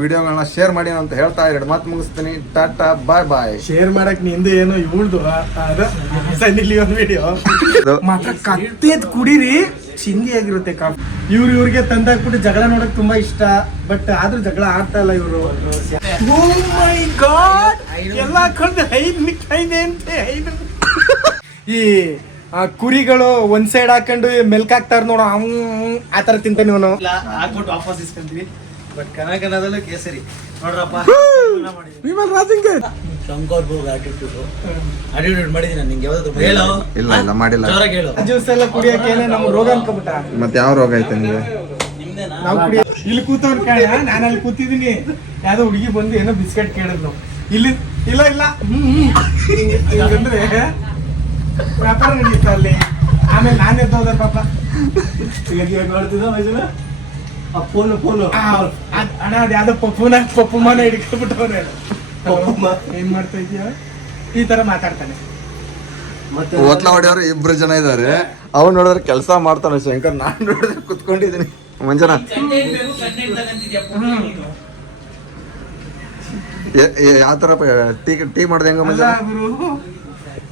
ವಿಡಿಯೋಗಳನ್ನ ಶೇರ್ ಮಾಡಿ ಅಂತ ಹೇಳ್ತಾ 2 ಮಾತು ಮುಗಿಸ್ತೀನಿ. ಟಾಟಾ ಬಾಯ್ ಬಾಯ್. ಶೇರ್ ಮಾಡಕ್ ನಿಂದು ಏನೋ ಇವಳ್ದು ಸನ್ನಿ ಲಿಯೋನ್ ವಿಡಿಯೋ ಮಾತ್ರ ಕತ್ತೇದ್ ಕುಡೀರಿ, ಚಿಂದಿ ಆಗಿರುತ್ತೆ ಕಾಫಿ. ಇವ್ರಿಗೆ ತಂದಾಕ್ಬಿಟ್ಟು ಜಗಳ ನೋಡಕ್ ತುಂಬಾ ಇಷ್ಟ, ಬಟ್ ಆದ್ರೂ ಜಗಳ ಆಡ್ತಾ ಇಲ್ಲ ಇವರು. ಓ ಮೈ ಗಾಡ್, ಎಲ್ಲ ಹಾಕೊಂಡು 5 ಮಿನಿಟ್ ಅಂತೆ 5 ಈ ಕುರಿಗಳು ಒಂದ್ ಸೈಡ್ ಹಾಕೊಂಡು ಮೆಲ್ಕ್ ಹಾಕ್ತಾರ ನೋಡು, ಆತರ ತಿಂತಾನೆ ಇವನು. ಹಾಕ್ಬಿಟ್ಟು ವಾಪಸ್ ಇಸ್ಕೊಂತೀವಿ. ಬಟ್ ಕನಕನದಲ್ಲೂ ಕೇಸರಿ ನೋಡ್ರಪ್ಪ. ವಿಮಲ್ ರಾಜಿಂಗೆ ಶಂಕರ್ ಬೋಗ್ ಆಟಿಟ್ಯೂಡ್ ಮಾಡಿದೀನಿ ನಾನು. ನಿಂಗೆ ಯಾವ್ದಾದ್ರು ಹೇಳೋ? ಇಲ್ಲ ಮಾಡಿಲ್ಲ. ಜ್ಯೂಸ್ ಎಲ್ಲ ಕುಡಿಯಕ್ಕೆ ನಮ್ಗೆ ರೋಗ ಅನ್ಕೊಬಿಟ್ಟ. ಮತ್ತೆ ಯಾವ ರೋಗ ಐತೆ ನಿಮ್ಗೆ? ನಾವು ಕುಡಿಯ ಇಲ್ಲಿ ಕೂತವ್ರ ಕಾಯ, ನಾನು ಅಲ್ಲಿ ಕೂತಿದ್ದೀನಿ. ಯಾವ್ದೋ ಹುಡುಗಿ ಬಂದು ಏನೋ ಬಿಸ್ಕೆಟ್ ಕೇಳಿದ್ನು. ಇಲ್ಲಿ ಇಲ್ಲ ಹಿಂಗಂದ್ರೆ ವ್ಯಾಪಾರ ನಡೀತ ಅಲ್ಲಿ. ಆಮೇಲೆ ನಾನು ಎದ್ದೋದ ಪಾಪ ಫೋನು ಅಣ್ಣ ಅದ್ ಯಾವ್ದೋ ಪಪ್ಪುಮಾನ ಹಿಡ್ಕೊಂಡ್ಬಿಟ್ಟವನೇ. ಏನ್ ಮಾಡ್ತಾ ಇದೀಯ? ಈ ತರ ಮಾತಾಡ್ತಾನೆ. ಓತ್ಲಾ ಹೊಡೆಯವರು 2 ಜನ ಇದಾರೆ. ಅವ್ನು ನೋಡಿದ್ರೆ ಕೆಲಸ ಮಾಡ್ತಾನೆ ಶಂಕರ್, ನಾನ್ ನೋಡಿದ್ರೆ ಕುತ್ಕೊಂಡಿದ್ದೀನಿ. ಮಂಜನ ಯಾವ ತರ ಟೀ ಮಾಡ್ದೆ ಹೆಂಗ ಮಂಜನ?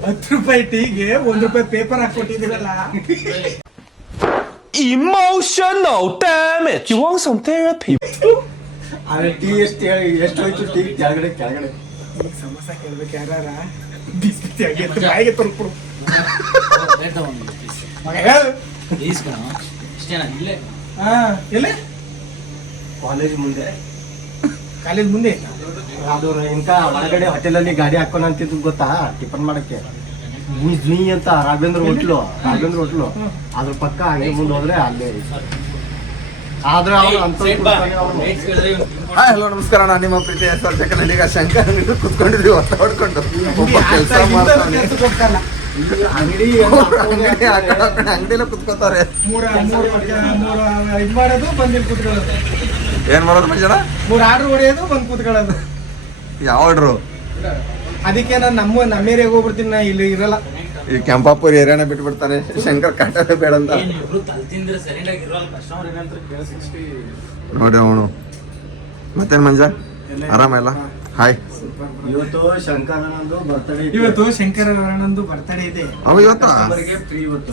10 ರೂಪಾಯಿ ಟೀಗೆ 1 ರೂಪಾಯಿ ಪೇಪರ್ ಹಾಕೊಟ್ಟಿದ್ದೀರಲ್ಲ. Emotional damage. You want some therapy? Tea ಎಷ್ಟು ಹೋಯ್ತು? ಟೀ ಕೆಳಗಡೆ ಸಮೋಸ ಕೇಳ್ಬೇಕು ಯಾರ ಬಿಸ್ಕಿಟ್ ಬಾಯಿಗೆ ತೊಳ್ಕೊಡು. ಎಲ್ಲಿ? ಕಾಲೇಜ್ ಮುಂದೆ ಅದು ಇಂತ ಒಳಗಡೆ ಹೋಟೆಲಲ್ಲಿ ಗಾಡಿ ಹಾಕೊಂಡು ಅಂತಿದ್ದು ಗೊತ್ತಾ? ಟಿಫನ್ ಮಾಡಕ್ಕೆ ಜುಯಿ ಅಂತ ರಾಘವೇಂದ್ರ ಹೋಟ್ಲು ಅದ್ರ ಪಕ್ಕ ಹಾಗೆ ಮುಂದೆ ಹೋದ್ರೆ ಅಲ್ಲೇ. ಆದ್ರೆ ಹಲೋ ನಮಸ್ಕಾರ, ನಾನು ನಿಮ್ಮ ಪ್ರೀತಿಯ ಈಗ ಶಂಕರ್ ಅಂಗಡಿ ಕುತ್ಕೊಂಡಿದ್ವಿ ಹೊಡ್ಕೊಂಡು. ಒಬ್ಬ ಕೆಲಸ ಮಾಡ್ತಾನೆ ಅಂಗಡಿನ ಕುತ್ಕೋತಾರೆ. ಏನ್ ಮಾಡೋದು ಮಂಜನ? 3 ಆರ್ಡರ್ ಹೊಡೆಯೋದು, ಬಂದು ಕೂತ್ಕೊಳ್ಳೋದು. ಯಾವ ಆರ್ಡ್ರು? ಅದಕ್ಕೆ ನಾನು ನಮ್ಮ ಏರಿಯಾಗ ಹೋಗ್ಬಿಡ್ತೀನಿ. ನಾ ಇಲ್ಲಿ ಇರಲ್ಲ. ಈ ಕೆಂಪಾಪುರ ಏರಿಯಾನ ಬಿಟ್ಬಿಡ್ತಾನೆ ಶಂಕರ್. ಕಾಟವೇ ಬೇಡ ಅಂತ ನೋಡಿ ಅವನು. ಮತ್ತೇನ್ ಮಂಜ, ಆರಾಮ ಇಲ್ಲ? ಹಾಯ್. ಇವತ್ತು ಶಂಕರಣ್ಣಂದು ಬರ್ತಡೇ ಇದೆ.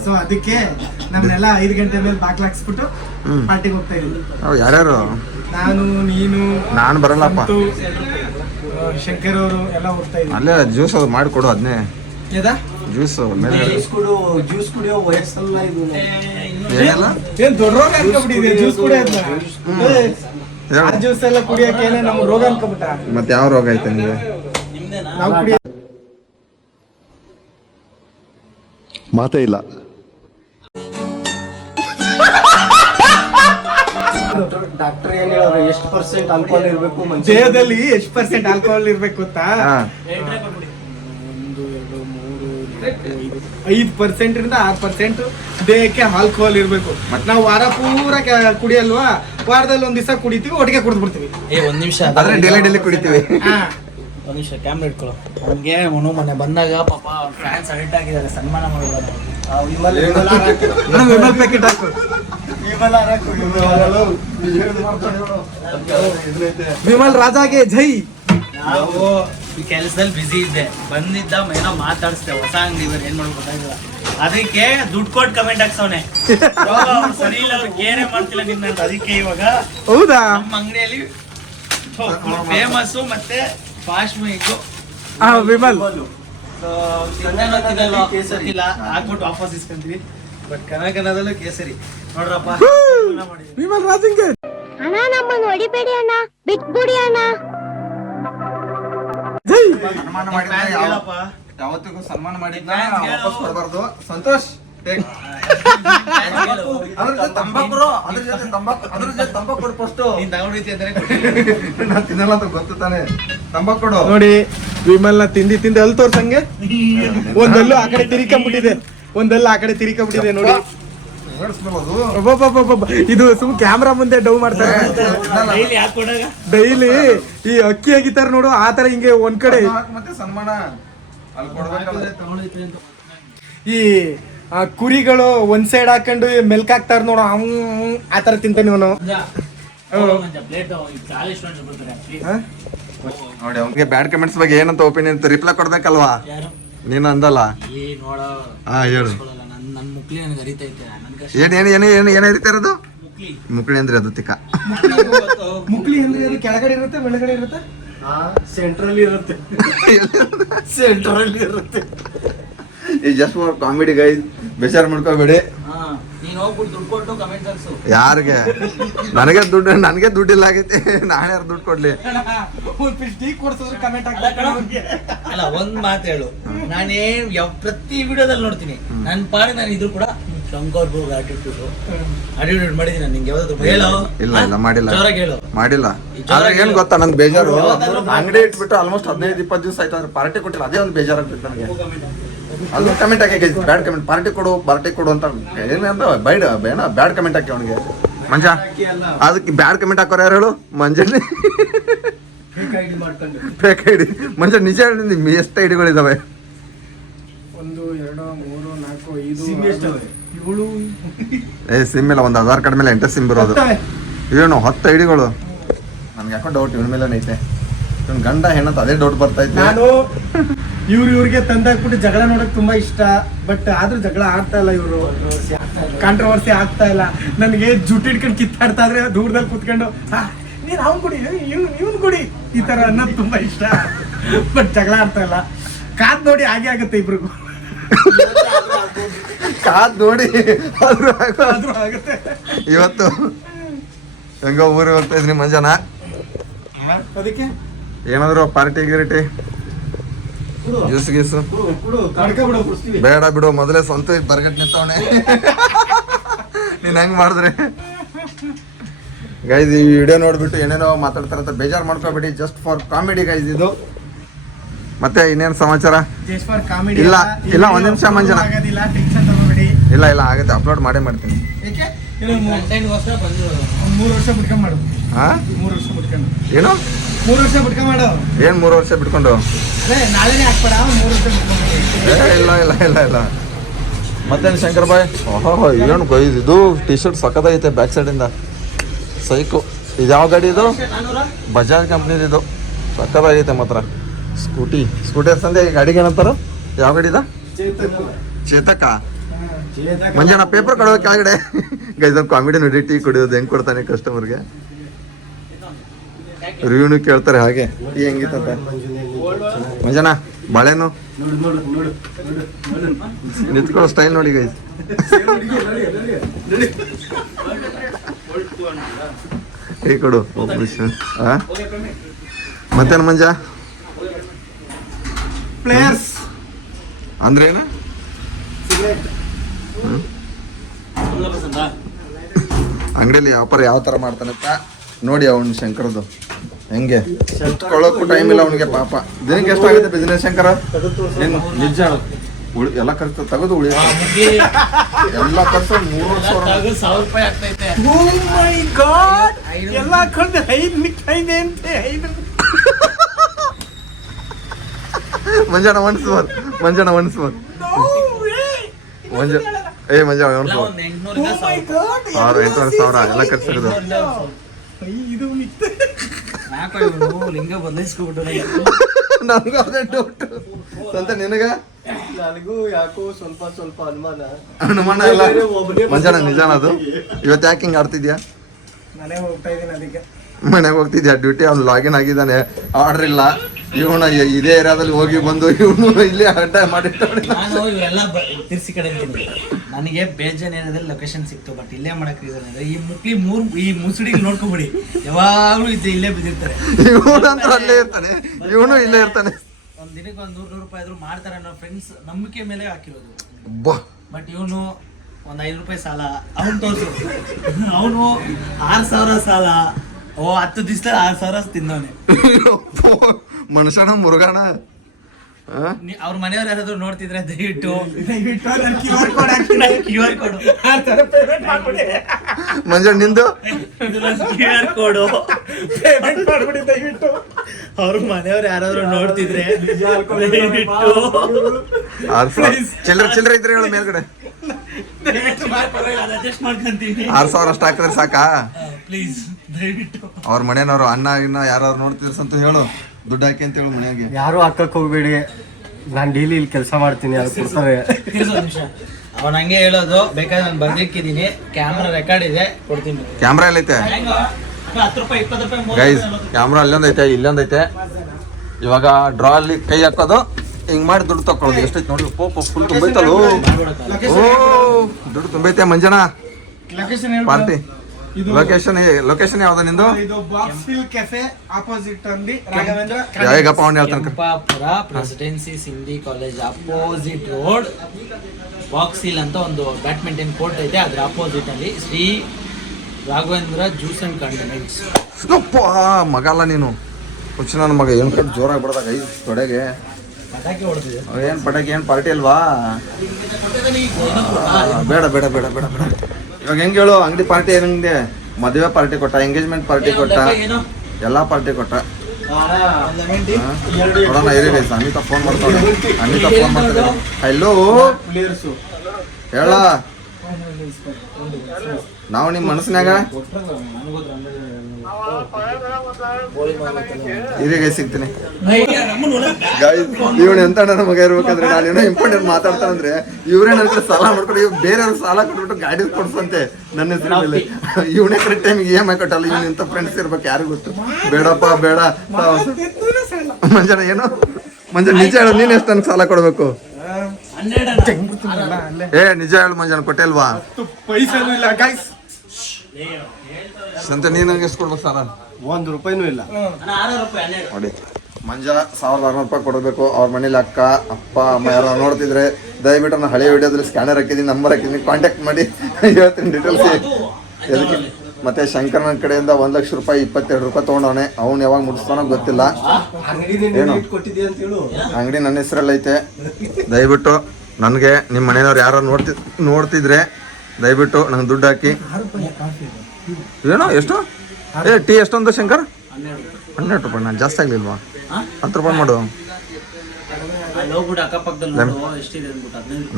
ಸೊ ಅದಕ್ಕೆ ನಮ್ನೆಲ್ಲ 5 ಗಂಟೆ ಮೇಲೆ ಬಾಕ್ಲಾಕ್ಸ್ಬಿಟ್ಟು ಪಾರ್ಟಿಗೆ ಹೋಗ್ತಾ ಇದ್ದೀವಿ. ಯಾರ್ಯಾರು? ನಾನು ಬರಲ್ಲಪ್ಪ. ಶಂಕರ್ ಅವರು ಎಲ್ಲ ಹೋಗ್ತಾ ಇದ್ದೀವಿ. ಅಲ್ಲೇ ಜ್ಯೂಸ್ ಅದು ಮಾಡಿಕೊಡು. ಅದನ್ನೇ ಜ್ಯೂಸ್ ಜ್ಯೂಸ್ ಕುಡಿಯೋ ವಯಸ್ಸಲ್ಲ ಇದು. ಏನಿಲ್ಲ, ಏನ್ ದೊಡ್ಡ ರೋಗ ಅನ್ಕೊಬಿಟ್ಟಿದೆ ಜ್ಯೂಸ್ ಕುಡಿಯೋದ್ನ. ಆ ಜ್ಯೂಸ್ ಎಲ್ಲ ಕುಡಿಯಕ್ಕೆ ನಮ್ಗೆ ರೋಗ ಅನ್ಕೊಬಿಟ್ಟ. ಮತ್ತೆ ಯಾವ ರೋಗ ಐತೆ ನಿಮ್ಗೆ? ನಾವು ಕುಡಿಯ ಮಾತೇ ಇಲ್ಲ. ಡಾಕ್ಟರ್ ಏನ್ ಹೇಳೋರು? ಎಷ್ಟು % ಆಲ್ಕೋಹಾಲ್ ಇರ್ಬೇಕು ದೇಹದಲ್ಲಿ? ಎಷ್ಟು % ಆಲ್ಕೋಹಾಲ್ ಇರ್ಬೇಕು ಗೊತ್ತಾ? 5% ಇಂದ 6% ದೇಹಕ್ಕೆ ಆಲ್ಕೋಹಾಲ್ ಇರ್ಬೇಕು. ನಾವು ವಾರ ಪೂರ ಕುಡಿಯಲ್ವಾ, ವಾರದಲ್ಲಿ ಒಂದ್ ದಿವಸ ಕುಡಿತೀವಿ, ಒಟ್ಟಿಗೆ ಕುಡಿದ್ಬಿಡ್ತೀವಿ. ಒಂದ್ ನಿಮಿಷ ಡೈಲಿ ಕುಡಿತೀವಿ. ಒಂದ್ ನಿಮಿಷ ಕ್ಯಾಮ್ರಾ ಇಟ್ಕೊಳ್ಳೋ. ನಮ್ಗೆ ಮೊನ್ನೆ ಬಂದಾಗ ಪಾಪ ಫ್ಯಾನ್ಸ್ ಅಡಿಕ್ಟ್ ಆಗಿದ್ದಾರೆ, ಸನ್ಮಾನ ಮಾಡೋದು. ವಿಮಲ್ ಪ್ಯಾಕೆಟ್ ಹಾಕು. ವಿಮಲ್ ರಾಜಾಗೆ ಜೈ. ನಾವು ಕೆಲಸದಲ್ಲಿ ಬಿಸಿ ಇದ್ದೆ, ಬಂದಿದ್ದ ಏನೋ ಮಾತಾಡಿಸ್ದೆ. ಹೊಸ ಅಂಗಡಿ ಇವರು ಏನ್ ಮಾಡೋದು ಗೊತ್ತಾಗಿಲ್ಲ. ಅದಕ್ಕೆ ದುಡ್ಡು ಕೊಟ್ಟು ಕಮೆಂಟ್ ಹಾಕ್ಸವನೆ. ಸರಿ ಇಲ್ಲ, ಅವ್ರು ಕೇರೆ ಮಾಡ್ತಿಲ್ಲ ನಿನ್ನ. ಅದಕ್ಕೆ ಇವಾಗ ಹೌದಾ ನಮ್ಮ ಅಂಗಡಿಯಲ್ಲಿ ಫೇಮಸ್ ಮತ್ತೆ ಫಾಸ್ಟ್ ಮೈಗು ವಿಮಲ್ ಕೇಸರಿ ಹಾಕ್ಬಿಟ್ಟು ವಾಪಸ್ ಇಸ್ಕೊಂತೀವಿ. ಬಟ್ ಕನಕನದಲ್ಲೂ ಕೇಸರಿ ನೋಡ್ರಪ್ಪ. ವಿಮಲ್ ರಾಜಿಂಗೆ ಅಣ್ಣ, ನಮ್ಮನ್ನು ಹೊಡಿಬೇಡಿ ಅಣ್ಣ, ಬಿಟ್ಬಿಡಿ ಅಣ್ಣ. ಸನ್ಮಾನ ಮಾಡಿದ ಯಾವತ್ತಿಗೂ ಸನ್ಮಾನ ಮಾಡಿದ್ನ ವಾಪಸ್ ಕೊಡಬಾರ್ದು. ಸಂತೋಷ್ ತಂಬಾಕು ಕೊಡು ಫಸ್ಟ್. ನಾನು ತಿನ್ನಲ್ಲ ಅಂತ ಗೊತ್ತು ತಾನೆ. ತಂಬಾಕು ಕೊಡು. ನೋಡಿ ವಿಮಲ್ ನ ತಿಂದಿ ಅಲ್ಲಿ ತೋರ್ಸಂಗೆ ಒಂದಲ್ಲೂ ಆ ಕಡೆ ತಿರ್ಕೊಂಡ್ಬಿಟ್ಟಿದೆ, ನೋಡಿ. ಇದು ಸುಮ್ ಕ್ಯಾಮ್ರಾ ಮುಂದೆ ಡೌ ಮಾಡ್ತಾರೆ. ಡೈಲಿ ಈ ಅಕ್ಕಿ ಆಗಿತಾರ ನೋಡು, ಆ ತರ ಹಿಂಗೆ ಒಂದ್ ಕಡೆ ಮತ್ತೆ ಸನ್ಮಾನ ಅಲ್ಲಿ ಕೊಡ್ಬೇಕಲ್ಲ. ಈ ಕುರಿಗಳು ಒಂದ್ ಸೈಡ್ ಹಾಕೊಂಡು ಮೆಲ್ಕ್ ಹಾಕ್ತಾರ ನೋಡು, ಆ ತರ ತಿಂತಾನೆ ಇವನು. ಪ್ಲೇಟ್ 40 ಬರ್ತಾರೆ please. ಹಾ? ನೋಡಿ ಅವ್ನಿಗೆ ಬ್ಯಾಡ್ ಕಮೆಂಟ್ಸ್ ಬಗ್ಗೆ ಏನಂತ ಒಪಿನಿಯನ್ ರಿಪ್ಲೈ ಕೊಡ್ಬೇಕಲ್ವಾ ಯಾರು ನೀನು ಅಂದಲ್ಲ ಏ ನೋಡ ಹಾ ಹೇಳು ನನ್ನ ಮುಕ್ಲಿ ನನಗೆ ಅರಿತೈತೆ ನನ್ಗೆ ಏನ್ ಹರಿತಾ ಇರೋದು ಮುಕ್ಲಿ ಮುಕ್ಳಿ ಅಂದ್ರೆ ಅದು ತಿಕ್ಕ ಮುಕ್ಲಿ ಅಂದ್ರೆ ಅದು ಕೆಳಗಡೆ ಇರುತ್ತೆ ಮೇಲ್ಗಡೆ ಇರುತ್ತೆ ಸೆಂಟ್ರಲ್ಲಿ ಇರುತ್ತೆ ಸೆಂಟ್ರಲ್ಲಿ ಇರುತ್ತೆ ಈ ಜಸ್ಟ್ ಫಾರ್ ಕಾಮಿಡಿ ಗೈಸ್ ಬೇಜಾರು ಮಾಡ್ಕೋಬೇಡಿ ಹಾ ನೀನ್ ಹೋಗ್ಬಿಟ್ಟು ದುಡ್ಡು ಕೊಟ್ಟು ಕಮೆಂಟ್ ಹಾಕ್ಸು ಯಾರಿಗೆ ನನಗೆ ದುಡ್ಡಿಲ್ಲ ಆಗೈತಿ ನಾನು ಯಾರು ದುಡ್ಡು ಕೊಡ್ಲಿ ಟೀ ಕೊಡ್ಸಿದ್ರೆ ಕಮೆಂಟ್ ಹಾಕ್ತಾರೆ ಅಲ್ಲ ಒಂದ್ ಮಾತು ಹೇಳು ನಾನೇನ್ ಪ್ರತಿ ವಿಡಿಯೋದಲ್ಲಿ ನೋಡ್ತೀನಿ ನನ್ ಪಾಡಿ ನಾನು ಇದ್ರು ಕೂಡ ಶಂಕರ್ ಬೋಗ್ ಆಟಿಟ್ಯೂಡ್ ಮಾಡಿದೀನಿ ನಾನು ನಿಂಗೆ ಯಾವ್ದಾದ್ರು ಹೇಳು ಇಲ್ಲ ಮಾಡಿಲ್ಲ ಜೋರಾಗಿ ಹೇಳು ಮಾಡಿಲ್ಲ ಆದ್ರೆ ಏನ್ ಗೊತ್ತಾ ನನ್ ಬೇಜಾರು ಅಂಗಡಿ ಇಟ್ಬಿಟ್ಟು ಆಲ್ಮೋಸ್ಟ್ 15-20 ದಿವಸ ಆಯ್ತು ಅದ್ರ ಪಾರ್ಟಿ ಕೊಟ್ಟಿಲ್ಲ ಅದೇ ಒಂದು ಬೇಜಾರಾಗ್ತೈತೆ ನನಗೆ ಅದು ಕಮೆಂಟ್ ಹಾಕಿ ಬ್ಯಾಡ್ ಕಮೆಂಟ್ ಪಾರ್ಟಿ ಕೊಡು ಅಂತ ಏನಂತ ಬ್ಯಾಡ್ ಕಮೆಂಟ್ ಹಾಕಿ ಅವನಿಗೆ ಮಂಜ ಅದಕ್ಕೆ ಬ್ಯಾಡ್ ಕಮೆಂಟ್ ಹಾಕೋರು ಯಾರು ಹೇಳು ಮಂಜಲ್ಲಿ ಫೇಕ್ ಐಡಿ ಮಂಜ ನಿಜ ಹೇಳಿ ಎಷ್ಟು ಐಡಿಗಳಿದಾವೆ 1 2 3 4 5 7 ಸಿಮ್ ಇಲ್ಲ ಒಂದು ಆಧಾರ್ ಕಾರ್ಡ್ ಮೇಲೆ 8 ಸಿಮ್ ಬರೋದು ಏನು 10 ಐಡಿಗಳು ನನ್ಗೆ ಯಾಕೋ ಡೌಟ್ ಇವನ ಮೇಲೆ ಐತೆ ಇವನ್ ಗಂಡ ಹೆಣ್ಣಂತ ಅದೇ ಡೌಟ್ ಬರ್ತೈತೆ ನಾನು ಇವ್ರಿಗೆ ತಂದಾಕ್ಬಿಟ್ಟು ಜಗಳ ನೋಡಕ್ ತುಂಬಾ ಇಷ್ಟ ಬಟ್ ಆದ್ರೂ ಜಗಳ ಆಡ್ತಾ ಇಲ್ಲ ಇವರು ಕಾಂಟ್ರವರ್ಸಿ ಆಗ್ತಾ ಇಲ್ಲ ನನಗೆ ಜುಟ್ಟು ಹಿಡ್ಕೊಂಡು ಕಿತ್ತಾಡ್ತಾ ಇದ್ರೆ ದೂರದಲ್ಲಿ ಕುತ್ಕೊಂಡು ನೀನ್ ಅವ್ನ್ ಕುಡಿ ಇವ್ನ್ ಕುಡಿ ಈ ತರ ಅನ್ನೋದು ತುಂಬಾ ಇಷ್ಟ ಬಟ್ ಜಗಳ ಆಡ್ತಾ ಇಲ್ಲ ಕಾದ್ ನೋಡಿ ಹಾಗೆ ಆಗುತ್ತೆ ಇಬ್ರಿಗೂ ಕಾದ್ ನೋಡಿ ಆದ್ರೂ ಆಗುತ್ತೆ ಇವತ್ತು ಹೆಂಗೋ ಊರಿಗೆ ಹೋಗ್ತಾ ಇದ್ರಿ ಮಂಜಾನ ಅದಕ್ಕೆ ಏನಾದ್ರು ಪಾರ್ಟಿ ಗಿರಿಟಿ ಜ್ಯೂಸ್ ಗೀಸು ಬೇಡ ಬಿಡು ಮೊದಲೇ ಸ್ವಂತ ಬರ್ಗಟ್ ನಿಂತವನೆ ನೀನ್ ಹೆಂಗ್ ಮಾಡಿದ್ರೆ ಗೈಸ್ ಈ ವಿಡಿಯೋ ನೋಡ್ಬಿಟ್ಟು ಏನೇನೋ ಮಾತಾಡ್ತಾರಂತ ಬೇಜಾರು ಮಾಡ್ಕೋಬೇಡಿ ಜಸ್ಟ್ ಫಾರ್ ಕಾಮಿಡಿ ಗೈಸ್ ಇದು ಮತ್ತೆ ಇನ್ನೇನ್ ಸಮಾಚಾರ ಜಸ್ಟ್ ಫಾರ್ ಕಾಮಿಡಿ ಇಲ್ಲ, ಒಂದ್ ನಿಮಿಷ ಮಂಜನ. ಆಗೋದಿಲ್ಲ ಟೆನ್ಷನ್ ತಗೋಬೇಡಿ ಇಲ್ಲ ಆಗುತ್ತೆ ಅಪ್ಲೋಡ್ ಮಾಡೇ ಮಾಡ್ತೀನಿ ಏಕೆ ಕಂಟೆಂಟ್ಗೋಸ್ಕರ ಬಂದಿರೋದು 3 ವರ್ಷ ಬಿಟ್ಕೊಂಡ್ ಮಾಡು ಹಾ 3 ವರ್ಷ ಬಿಟ್ಕೊಂಡು ಏನು 3 ವರ್ಷ ಬಿಟ್ಕೊಂಡ್ ಮಾಡು ಏನ್ 3 ವರ್ಷ ಬಿಟ್ಕೊಂಡು ಅದೇ ನಾಳೆನೇ ಹಾಕ್ಬೇಡ 3 ವರ್ಷ ಬಿಟ್ಕೊಂಡು ಇಲ್ಲ ಮತ್ತೇನು ಶಂಕರ್ ಬಾಯ್ ಓಹೋ ಏನು ಗೈಸ್ ಇದು ಟಿ ಶರ್ಟ್ ಸಖತ್ತಾಗೈತೆ ಬ್ಯಾಕ್ ಸೈಡಿಂದ ಸೈಕು ಇದು ಯಾವ ಗಾಡಿ ಇದು ಬಜಾಜ್ ಕಂಪ್ನಿದು ಇದು ಸಖತ್ತಾಗೈತೆ ಮಾತ್ರ ಸ್ಕೂಟಿ ಸಂದೆ ಈ ಗಾಡಿಗೆ ಏನಂತಾರ ಯಾವ ಗಾಡಿ ಇದ ಚೇತಕ ಮಂಜಾನ ಪೇಪರ್ ಕೊಡೋ ಕೆಳಗಡೆ ಗೈಸ್ ಕಾಮಿಡಿ ನೋಡಿ ಟೀ ಕುಡಿಯೋದು ಹೆಂಗ್ ಕೊಡ್ತಾನೆ ಕಸ್ಟಮರ್ಗೆ ರಿವ್ಯೂನು ಕೇಳ್ತಾರೆ ಹಾಗೆ ಟೀ ಹೆಂಗಿತ್ತಂತ ಮಂಜಾನ ಬಾಳೆನು ನಿಂತ್ಕೊಳ್ಳೋ ಸ್ಟೈಲ್ ನೋಡಿ ಗೈಸ್ ಕೈ ಕೊಡು ಮತ್ತೇನು ಮಂಜ ಪ್ಲೇಯರ್ಸ್ ಅಂದ್ರೇನು ಅಂಗಡಿಯಲ್ಲಿ ವ್ಯಾಪಾರ ಯಾವ ತರ ಮಾಡ್ತಾನಂತ ನೋಡಿ ಅವನು ಶಂಕರದು ಹೆಂಗೆ ಕುತ್ಕೊಳ್ಳೋಕ್ಕೂ ಟೈಮ್ ಇಲ್ಲ ಅವನಿಗೆ ಪಾಪ ದಿನಕ್ಕೆ ಎಷ್ಟಾಗುತ್ತೆ ಬಿಸ್ನೆಸ್ ಶಂಕರ ಏನು ನಿಜ ಎಲ್ಲ ಖರ್ಚು ತೆಗೆದು ಉಳಿ ಎಲ್ಲ ಖರ್ಚು 3,000 ₹1,000 ಆಗ್ತೈತೆ ಓ ಮೈ ಗಾಡ್ ಎಲ್ಲ ಕೊಂಡು 5 ಮಿಠಾಯಿ ಅಂತೆ 5 ಮಂಜಾನ ಒನ್ಸ್ ಮೋರ್ ಮಂಜ ಮಂಜ ಒನ್ಸ್ ಮೋರ್ ಒಂದ್ 800 ಓ ಮೈ ಗಾಡ್ 6,000-8,000 ಎಲ್ಲ ಖರ್ಚು ತೆಗೆದು ಇದು ಮಿತ್ ಯಾಕೋ ಇವನು ಲಿಂಗ ಬದಲಿಸ್ಕೊಬಿಟ್ಟು ನನ್ಗೂ ಅದೇ ಡೌಟ್ ಅಂತ ನಿನಗ ನನಗೂ ಯಾಕೋ ಸ್ವಲ್ಪ ಅನುಮಾನ ಇಲ್ಲ ಮಂಜಾನ ನಿಜಾನ ಅದು ಇವತ್ತು ಯಾಕೆ ಹಿಂಗೆ ಆಡ್ತಿದ್ಯಾ ನಾನೇ ಹೋಗ್ತಾ ಇದ್ದೀನಿ ಅದಕ್ಕೆ ಮನೆಗೆ ಹೋಗ್ತಿದ್ಯಾ ಡ್ಯೂಟಿ ಅವ್ನು ಲಾಗಿನ್ ಆಗಿದ್ದಾನೆ ಆರ್ಡರ್ ಇಲ್ಲ ಇವನು ಇದೇ ಏರಿಯಾದಲ್ಲಿ ಹೋಗಿ ಬಂದು ಇವನು ಇಲ್ಲಿ ಅಡ್ಡ ಮಾಡಿರ್ತಾನೆ ನಾನು ಇವೆಲ್ಲ ತಿರ್ಸಿ ಕಡೆ ನಿಂತಿದ್ದೆ. ನನಗೆ ಬೇಜಾನ್ ಏನಾದ್ರೆ ಲೊಕೇಶನ್ ಸಿಕ್ತು ಬಟ್ ಇಲ್ಲೇ ಮಾಡಕ್ ರೀಸನ್ ಅಂದ್ರೆ ಈ ಮುಸುಡಿಗೆ ನೋಡ್ಕೊಬಿಡಿ ಯಾವಾಗ್ಲೂ ಇಲ್ಲೇ ಬಿದ್ದಿರ್ತಾರೆ ಇವನಂತೂ ಅಲ್ಲೇ ಇರ್ತಾನೆ ಇವನು ಇಲ್ಲೇ ಇರ್ತಾನೆ ಒಂದ್ ದಿನಕ್ಕೆ ಒಂದು ₹100 ಆದ್ರೂ ಮಾಡ್ತಾರೆ ಅನ್ನೋ ಫ್ರೆಂಡ್ಸ್ ನಂಬಿಕೆ ಮೇಲೆ ಹಾಕಿರೋದು ಬಾ ಬಟ್ ಇವನು ಒಂದ್ ₹5 ಸಾಲ ಅವನು ತೋರ್ಸು ಅವನು 6,000 ಸಾಲ 10 ದಿವಸದಲ್ಲಿ 6,000 ತಿನ್ನೋನೆ ಮನುಷ್ಯನ ಮುರುಗಾಣ ಅವ್ರ ಮನೆಯವ್ರು ಯಾರಾದ್ರೂ ನೋಡ್ತಿದ್ರೆ ದಯವಿಟ್ಟು ನಾನು QR ಕೋಡ್ ಹಾಕ್ತೀನಿ QR ಕೋಡ್ ಆ ಥರ ಪೇಮೆಂಟ್ ಮಾಡ್ಬಿಡಿ ಮಂಜ ನಿಂದು QR ಕೋಡು ಪೇಮೆಂಟ್ ಮಾಡ್ಬಿಡಿ ದಯವಿಟ್ಟು ಅವ್ರ ಮನೆಯವ್ರು ಯಾರಾದ್ರೂ ನೋಡ್ತಿದ್ರೆ ದಯವಿಟ್ಟು ಚಿಲ್ಲರೆ ಇದ್ರೆ ಹೇಳು ಮೇಲ್ಗಡೆ ಅಡ್ಜಸ್ಟ್ ಮಾಡ್ಕೊಂತೀನಿ 6,000 ಅಷ್ಟು ಹಾಕಿದ್ರೆ ಸಾಕಾ? ಪ್ಲೀಸ್ ದಯವಿಟ್ಟು. ಅವ್ರ ಮನೆಯವ್ರು ಅಣ್ಣ ಇನ್ನ ಯಾರು ನೋಡ್ತಿದ್ರು ಅಂತ ಹೇಳು, ದುಡ್ಡು ಹಾಕಿ ಅಂತ ಹೇಳು ಮನೆಯಾಗೆ. ಯಾರು ಹಾಕಕ್ ಹೋಗ್ಬೇಡಿ, ನಾನ್ ಡೈಲಿ ಇಲ್ಲಿ ಕೆಲಸ ಮಾಡ್ತೀನಿ, ಅದು ಕೊಡ್ತಾರೆ. ಇರ್ಸು ಒಂದ್ ನಿಮಿಷ. ಅವನ್ ಹಂಗೆ ಹೇಳೋದು, ಬೇಕಾದ್ರೆ ನಾನು ಬರ್ದಿಕ್ಕಿದೀನಿ, ಕ್ಯಾಮ್ರಾ ರೆಕಾರ್ಡ್ ಇದೆ, ಕೊಡ್ತೀನಿ. ಕ್ಯಾಮ್ರಾ ಎಲ್ಲೈತೆ 10 ರೂಪಾಯಿ 20 ರೂಪಾಯಿ 30 ಗೈಸ್? ರೂಪಾಯಿ. ಕ್ಯಾಮ್ರಾ ಅಲ್ಲೊಂದೈತೆ, ಇಲ್ಲೊಂದೈತೆ. ಇವಾಗ ಡ್ರಾ ಅಲ್ಲಿ ಕೈ ಹಾಕೋದು, ಹಿಂಗ್ ಮಾಡಿ ದುಡ್ಡು ತಕೊಳ್ಳೋದು. ಎಷ್ಟೈತೆ ನೋಡಿ, ಫುಲ್ ತುಂಬೈತಲ್ಲ. ಓ ದುಡ್ಡು ತುಂಬೈತೆ ಮಂಜನ. ಲೊಕೇಶನ್ ಪಾರ್ಟಿ ಲೊಕೇಶನ್ ಯಾವ್ದು ನಿಂದು? ಇದು ಬಾಕ್ಸ್ ಹಿಲ್ ಕೆಫೆ ಆಪೋಸಿಟ್ ಅಂದಿ ರಾಘವೇಂದ್ರ. ಯಾವಾಗಪ್ಪ ಅವ್ನು ಹೇಳ್ತಾನೆ. Kempapura presidency Sindhi college opposite road, box hill ಅಂತ ಒಂದು ಬ್ಯಾಡ್ಮಿಂಟನ್ ಕೋರ್ಟ್ ಐತೆ, ಅದ್ರ ಅಪೋಸಿಟ್ ಅಲ್ಲಿ ಶ್ರೀ ರಾಘವೇಂದ್ರ ಜ್ಯೂಸ್ ಅಂಡ್ ಕಂಡೀಮೆಂಟ್ಸ್. ಅಪ್ಪ ಮಗ ಅಲ್ಲ ನೀನು, ಹುಚ್ಚು ನನ್ನ ಮಗ. ಏನು ಕಟ್ಟು ಜೋರಾಗಿ ಬಿಡದ ಕೈ ತೊಡೆಗೆ. ಪಟಾಕಿ ಹೊಡೆದಿದೆ. ಏನು ಪಟಾಕಿ, ಏನು ಪಾರ್ಟಿ ಅಲ್ವಾ? ಬೇಡ ಬೇಡ ಬೇಡ ಬೇಡ ಬೇಡ. ಇವಾಗ ಹೆಂಗೆ ಹೇಳು, ಅಂಗಡಿ ಪಾರ್ಟಿ ಏನಂಗೆ? ಮದುವೆ ಪಾರ್ಟಿ ಕೊಟ್ಟ, ಎಂಗೇಜ್ಮೆಂಟ್ ಪಾರ್ಟಿ ಕೊಟ್ಟ, ಎಲ್ಲಾ ಪಾರ್ಟಿ ಕೊಟ್ಟ. ನೋಡೋಣ ಇರಿ ಗೈಸ್, ಅನಿತಾ ಫೋನ್ ಮಾಡ್ತಾಳೆ. ಅನಿತಾ ಫೋನ್ ಮಾಡ್ತಾರೆ. ಹಲೋ ಹೇಳ, ನಾವು ನಿಮ್ಮ ಮನಸ್ಸಿನಾಗ ಇರಿಗೆ ಸಿಗ್ತೀನಿ. ಇವನು ಎಂತ ನನ್ನ ಮಗ ಇರ್ಬೇಕಂದ್ರೆ, ನಾನೇನೋ ಇಂಪಾರ್ಟೆಂಟ್ ಮಾತಾಡ್ತಾನಂದ್ರೆ ಇವ್ರೇ ನನ್ನ ಸಾಲ ಮಾಡ್ಕೊಂಡು ಇವ್ ಬೇರೆಯವ್ರ ಸಾಲ ಕೊಟ್ಬಿಟ್ಟು ಗಾಡಿ ಕೊಡ್ಸಂತೆ ನನ್ನ ಹೆಸರು ಮೇಲೆ. ಇವನೇ ಕರೆಕ್ಟ್ ಟೈಮಿಗೆ EMI ಕಟ್ಟಲ್ಲ. ಇವ್ನು ಇಂಥ ಫ್ರೆಂಡ್ಸ್ ಇರ್ಬೇಕು, ಯಾರಿಗೂ ಗೊತ್ತು. ಬೇಡಪ್ಪ ಬೇಡ ಮಂಜನ. ಏನು ಮಂಜನ, ನಿಜ ಹೇಳು, ನೀನ್ ಎಷ್ಟು ನನ್ಗೆ ಸಾಲ ಕೊಡ್ಬೇಕು? ಏ ನಿಜ ಹೇಳು ಮಂಜನ, ಕೊಟ್ಟೆ ಅಲ್ವಾ? ಪೈಸೆನೂ ಇಲ್ಲ ಗೈಸ್. ಸಂತ ನೀನ್ ನಂಗೆ ಎಷ್ಟು ಕೊಡ್ಬೇಕು ಸಾಲ? 1 ರೂಪಾಯಿನೂ ಇಲ್ಲ. ನೋಡಿ ಮಂಜ 1,600 ರೂಪಾಯಿ ಕೊಡಬೇಕು. ಅವ್ರ ಮನೇಲಿ ಅಕ್ಕ ಅಪ್ಪ ಅಮ್ಮ ಯಾರೋ ನೋಡ್ತಿದ್ರೆ ದಯವಿಟ್ಟು ನಾನು ಹಳೆ ವಿಡಿಯೋದಲ್ಲಿ ಸ್ಕ್ಯಾನರ್ ಹಾಕಿದ್ದೀನಿ, ನಂಬರ್ ಹಾಕಿದ್ದೀನಿ, ಕಾಂಟ್ಯಾಕ್ಟ್ ಮಾಡಿ ಹೇಳ್ತೀನಿ ಡೀಟೇಲ್ಸ್. ಎದಕ್ಕೆ ಮತ್ತೆ ಶಂಕರನ ಕಡೆಯಿಂದ 1 ಲಕ್ಷ ರೂಪಾಯಿ 22 ರೂಪಾಯಿ ತೊಗೊಂಡವನೆ. ಅವ್ನು ಯಾವಾಗ ಮುಟ್ಟಿಸ್ತಾನೋ ಗೊತ್ತಿಲ್ಲ. ಏನು ಅಂಗಡಿ ನನ್ನ ಹೆಸರಲ್ಲಿ ಐತೆ. ದಯವಿಟ್ಟು ನನಗೆ ನಿಮ್ಮ ಮನೆಯವ್ರು ಯಾರು ನೋಡ್ತಿದ್ರೆ ದಯವಿಟ್ಟು ನಂಗೆ ದುಡ್ಡು ಹಾಕಿ. ಏನೋ ಎಷ್ಟು? ಟೀ ಎಷ್ಟೊಂದು ಶಂಕರ್? 12 ರೂಪಾಯಿ. ನಾನು ಜಾಸ್ತಿ ಆಗ್ಲಿಲ್ವಾ? 10 ರೂಪಾಯಿ ಮಾಡು.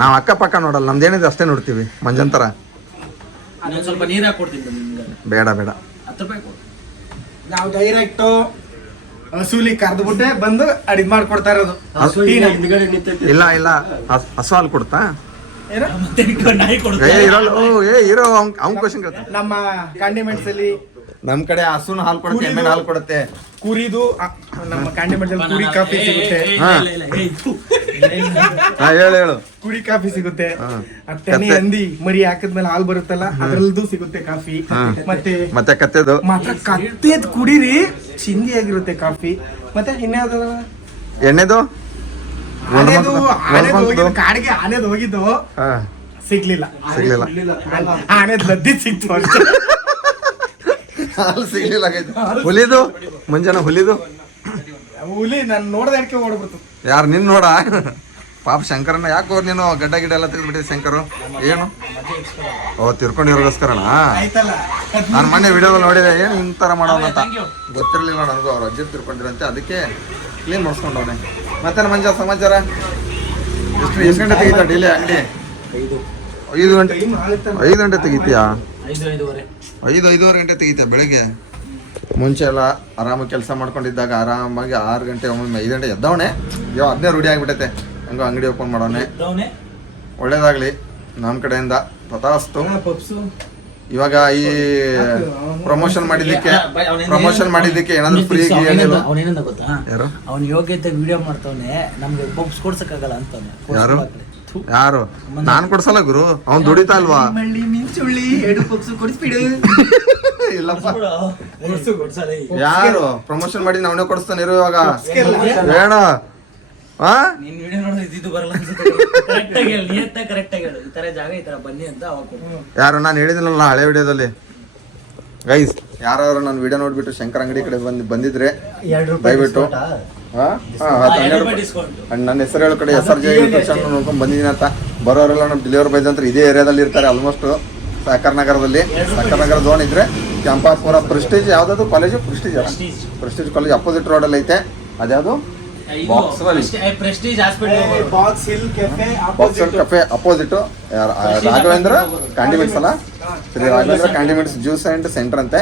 ನಾವು ಅಕ್ಕಪಕ್ಕ ನೋಡಲ್ಲ, ನಮ್ದೇನಿದೆ ಅಷ್ಟೇ ನೋಡ್ತೀವಿ ಮಂಜಂತರ. ಸ್ವಲ್ಪ ನೀರು ಹಾಕೊಡ್ತೀನಿ ನಿಮ್ಗೆ. ಬೇಡ ಬೇಡ, 10 ರೂಪಾಯಿ ಕೊಡು. ನಾವು ಡೈರೆಕ್ಟ್ ಹಸೂಲಿ ಕರ್ದ್ಬಿಟ್ಟೆ ಬಂದು ಅಡಿಗೆ ಮಾಡ್ಕೊಡ್ತಾ ಇರೋದು. ಹಿಂದ್ಗಡೆ ನಿಂತೈತಿ. ಇಲ್ಲ ಇಲ್ಲ, ಹಸು ಹಾಲು ಕೊಡ್ತಾ? ಮತ್ತೆ ನಾಯಿ ಕೊಡ್ತೀನಿ. ಇರಲ್ಲ. ಇರೋ ಅವ್ನ ಕ್ವಶನ್ ಕೇಳ್ತಾನೆ. ನಮ್ಮ ಕಾಂಡಿಮೆಂಟ್ಸ್ ಅಲ್ಲಿ ನಮ್ ಕಡೆ ಹಸುನ ಹಾಲು ಕೊಡುತ್ತೆ, ಎಮ್ಮೆ ಹಾಲು ಕೊಡುತ್ತೆ. ಕುರಿದು ನಮ್ಮ ಕಾಂಡಿಮೆಂಟ್ಸ್ ಅಲ್ಲಿ ಕುರಿ ಕಾಫಿ ಸಿಗುತ್ತೆ. ಹೇಳು. ಕುರಿ ಕಾಫಿ ಸಿಗುತ್ತೆ. ಹಾ. ತೆನೆ ಹಂದಿ ಮರಿ ಹಾಕಿದ್ಮೇಲೆ ಹಾಲು ಬರುತ್ತಲ್ಲ, ಅದ್ರಲ್ಲೂ ಸಿಗುತ್ತೆ ಕಾಫಿ. ಮತ್ತೆ ಕತ್ತೆದು ಮಾತ್ರ ಕತ್ತೇದ್ ಕುಡೀರಿ, ಚಿಂದಿ ಆಗಿರುತ್ತೆ ಕಾಫಿ. ಮತ್ತೆ ಇನ್ಯಾವ್ದು ಎಣ್ಣೆದು ಕಾಡಿಗೆ ಆನೆದು ಹೋಗಿದ್ದು ಸಿಗ್ಲಿಲ್ಲ. ಆನೆದ್ ಲದ್ದಿ ಸಿಕ್ತು. ಹಾಲು ಸಿಗ್ಲಿಲ್ಲ. ಹುಲಿದು ಮುಂಜಾನೆ ಹುಲಿದು ಹುಲಿ ನಾನು ನೋಡ್ದೆ ಅಡಿಕೆ ಓಡ್ಬಿಡ್ತು. ಯಾರು ನಿನ್ ನೋಡ? ಪಾಪ ಶಂಕರನ್ನ ಯಾಕೋ ನೀನು ಗಡ್ಡ ಗಿಡ ಎಲ್ಲ ತೆಗೆದ್ಬಿಟ್ಟಿದ್ದೆ ಶಂಕರು. ಏನು ತಿರ್ಕೊಂಡಿರೋಗೋಸ್ಕರಣ? ಆಯ್ತಲ್ಲ, ನಾನು ಮೊನ್ನೆ ವಿಡಿಯೋದಲ್ಲಿ ನೋಡಿದೆ, ಏನು ಇಂಥರ ಮಾಡೋಣ ಅಂತ ಗೊತ್ತಿರಲಿಲ್ಲ ನನಗೂ. ಅವ್ರು ಅಜ್ಜಿ ತಿರ್ಕೊಂಡಿರಂತೆ, ಅದಕ್ಕೆ ಕ್ಲೀನ್ ಮಾಡಿಸ್ಕೊಂಡವನೆ. ಮತ್ತೆ ಮಂಜ ಸಮಾಚಾರ? ಎಷ್ಟು ಗಂಟೆ ತೆಗಿತಾ ಡೈಲಿ ಅಂಗಡಿ? 5 ಗಂಟೆ. 5 ಗಂಟೆ ತೆಗಿತೀಯಾ? 5-5:30 ಗಂಟೆ ತೆಗಿತೀಯ ಬೆಳಗ್ಗೆ? ಮುಂಚೆ ಎಲ್ಲ ಆರಾಮಾಗಿ ಕೆಲಸ ಮಾಡ್ಕೊಂಡಿದ್ದಾಗ ಆರಾಮಾಗಿ 6 ಗಂಟೆ ಒಮ್ಮೆ 5 ಗಂಟೆ ಎದ್ದವಣೆ. ಇವಾಗ ಅದನ್ನೇ ರೂಢಿ ಆಗಿಬಿಟ್ಟೈತೆ. ಹಂಗೋ ಅಂಗಡಿ ಓಪನ್ ಮಾಡೋನೆ. ಒಳ್ಳೇದಾಗ್ಲಿ ನಮ್ಮ ಕಡೆಯಿಂದ, ತಥಾಸ್ತು. ಇವಾಗ ಈ ಪ್ರಮೋಷನ್ ಮಾಡಿದ್ದಕ್ಕೆ ಏನಾದ್ರು ಫ್ರೀ ಏನಿಲ್ಲ? ಅವನೇನಂದ ಗೊತ್ತಾ? ಯಾರು? ಅವ್ನ ಯೋಗ್ಯತೆ ವಿಡಿಯೋ ಮಾಡ್ತಾವನೆ, ನಮ್ಗೆ ಬೊಬ್ಸ್ ಕೊಡ್ಸಕ್ಕಾಗಲ್ಲ ಅಂತಾನೆ. ಯಾರು? ನಾನ್ ಕೊಡ್ಸಲ್ಲ ಗುರು, ಅವ್ನ್ ದುಡಿತಾ ಅಲ್ವಾ? ಮಿಂಚುಳ್ಳಿ 2 ಪಕ್ಷ ಕೊಡಿಸ್ಬಿಡು. ಇಲ್ಲಪ್ಪ, ಯಾರು ಪ್ರಮೋಷನ್ ಮಾಡಿ ನಾವೇ ಕೊಡಿಸ್ತಾನೆ ಇರು. ಇವಾಗ ಬೇಡ. ನಿನ್ ವಿಡಿಯೋ ನೋಡಿದ್ರೆ ಇದು ಬರಲ್ಲ ಅನ್ಸುತ್ತೆ. ಕರೆಕ್ಟ್ ಆಗಿ ಹೇಳು, ನಿಯತ್ತಾಗಿ ಕರೆಕ್ಟ್ ಆಗಿ ಹೇಳು, ಈ ತರ ಜಾಗ ಈ ತರ ಬನ್ನಿ ಅಂತ ಅವಾಗ ಕೊಡು. ಯಾರು? ನಾನು ಹೇಳಿದಿನಲ್ಲ ಹಳೆ ವಿಡಿಯೋದಲ್ಲಿ. ಗೈಸ್ ಯಾರು ನನ್ನ ವಿಡಿಯೋ ನೋಡ್ಬಿಟ್ಟು ಶಂಕರ್ ಅಂಗಡಿ ಕಡೆ ಬಂದಿದ್ರೆ ದಯವಿಟ್ಟು ನನ್ನ ಹೆಸರು ಹೇಳೋ ಕಡೆ SRJ ಯೂಟ್ಯೂಬ್ ಚಾನಲ್ ನೋಡ್ಕೊಂಡು ಬಂದಿದ್ದೀನಿ ಅಂತ. ಬರೋರೆಲ್ಲ ನಮ್ಮ ಡೆಲಿವರಿ ಬಾಯ್ಸ್ ಅಂತ ಇದೇ ಏರಿಯಾದಲ್ಲಿ ಇರ್ತಾರೆ ಆಲ್ಮೋಸ್ಟ್. ಸಹಕಾರ ನಗರದಲ್ಲಿ, ಸಹಕಾರ ನಗರ ಝೋನ್ ಇದ್ರೆ ಕೆಂಪಾಪುರ ಪ್ರೆಸ್ಟೀಜ್ ಯಾವ್ದಾದ್ರು ಕಾಲೇಜು? ಪ್ರೆಸ್ಟೀಜ್ ಕಾಲೇಜ್ ಅಪೋಸಿಟ್ ರೋಡಲ್ಲಿ ಐತೆ. ಅದ್ಯಾವುದು prestige hospital box hill cafe boxer cafe opposite Raghavendra condiments ಅಲ್ಲ, Shri Raghavendra condiments juice and centre ಅಂತೆ.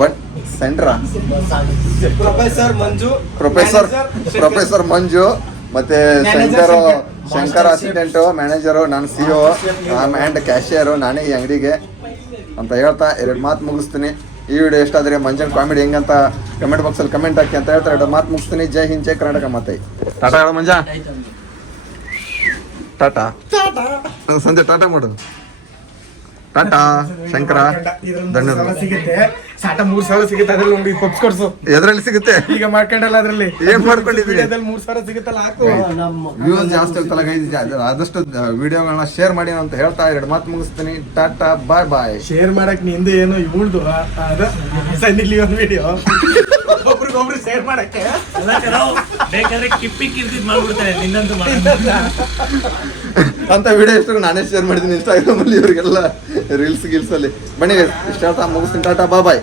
ಬಟ್ ಸೆಂಟ್ರಾ ಪ್ರೊಫೆಸರ್ ಮಂಜು ಮತ್ತೆ ಶಂಕರ್ ಅಸಿಸ್ಟೆಂಟು ಮ್ಯಾನೇಜರು, ನಾನು CEO ಆ್ಯಂಡ್ ಕ್ಯಾಶಿಯರು, ನಾನೇ ಈ ಅಂಗಡಿಗೆ ಅಂತ ಹೇಳ್ತಾ 2 ಮಾತು ಮುಗಿಸ್ತೀನಿ. ಈ ವಿಡಿಯೋ ಎಷ್ಟಾದರೆ ಮಂಜನ್ ಕಾಮಿಡಿ ಹೆಂಗಂತ ಕಮೆಂಟ್ ಬಾಕ್ಸಲ್ಲಿ ಕಮೆಂಟ್ ಹಾಕಿ ಅಂತ ಹೇಳ್ತಾ 2 ಮಾತು ಮುಗಿಸ್ತೀನಿ. ಜೈ ಹಿಂದ್, ಜೈ ಕರ್ನಾಟಕ. ಮತ್ತೆ ಟಾಟಾ ಹೇಳ ಮಂಜ, ಟಾಟಾ ಸಂಜೆ ಟಾಟಾ ಮಾಡು. ಟಾಟಾ ಶಂಕರ, ಧನ್ಯವಾದ. ಸಿಗುತ್ತೆ ಸಾಟ 3,000 ಸಿಗುತ್ತೆ, ಅದ್ರಲ್ಲಿ ನೋಡಿ ಪಪ್ಸ್ ಕೊಡ್ಸು. ಎದ್ರಲ್ಲಿ ಸಿಗುತ್ತೆ? ಈಗ ಮಾಡ್ಕೊಂಡಲ್ಲ, ಅದ್ರಲ್ಲಿ ಏನ್ ಮಾಡ್ಕೊಂಡಿದ್ದೀರಿ? 3,000 ಸಿಗುತ್ತಲ್ಲ, ಹಾಕು. ವ್ಯೂಸ್ ಜಾಸ್ತಿ ಆಗ್ತಲ್ಲ ಗೈಸ್, ಆದಷ್ಟು ವಿಡಿಯೋಗಳನ್ನ ಶೇರ್ ಮಾಡಿ ಅಂತ ಹೇಳ್ತಾ 2 ಮಾತು ಮುಗಿಸ್ತೀನಿ. ಟಾಟಾ, ಬಾಯ್ ಬಾಯ್. ಶೇರ್ ಮಾಡಕ್ ನಿಂದು ಏನು ಇವಳ್ದು ಅದ ಸನ್ನಿ ಲಿಯೋನ್ ವಿಡಿಯೋ ಒಬ್ರಿಗೊಬ್ರು ಶೇರ್ ಮಾಡಕ್ಕೆ ಬೇಕಾದ್ರೆ ಕಿರ್ತಿದ್ ಮಾಡ್ಬಿಡ್ತಾರೆ, ನಿನ್ನಂತೂ ಅಂತ ವಿಡಿಯೋ ಎಷ್ಟು ನಾನೇ ಶೇರ್ ಮಾಡಿದ್ದೀನಿ Instagram ಅಲ್ಲಿ, ಇವರಿಗೆಲ್ಲ ರೀಲ್ಸ್ ಗಿಲ್ಸ್ ಅಲ್ಲಿ. ಬನ್ನಿ ಇಷ್ಟ ಹೇಳ್ತಾ ಮುಗಿಸ್ತೀನಿ. ಟಾಟಾ, ಬಾಯ್ ಬಾಯ್.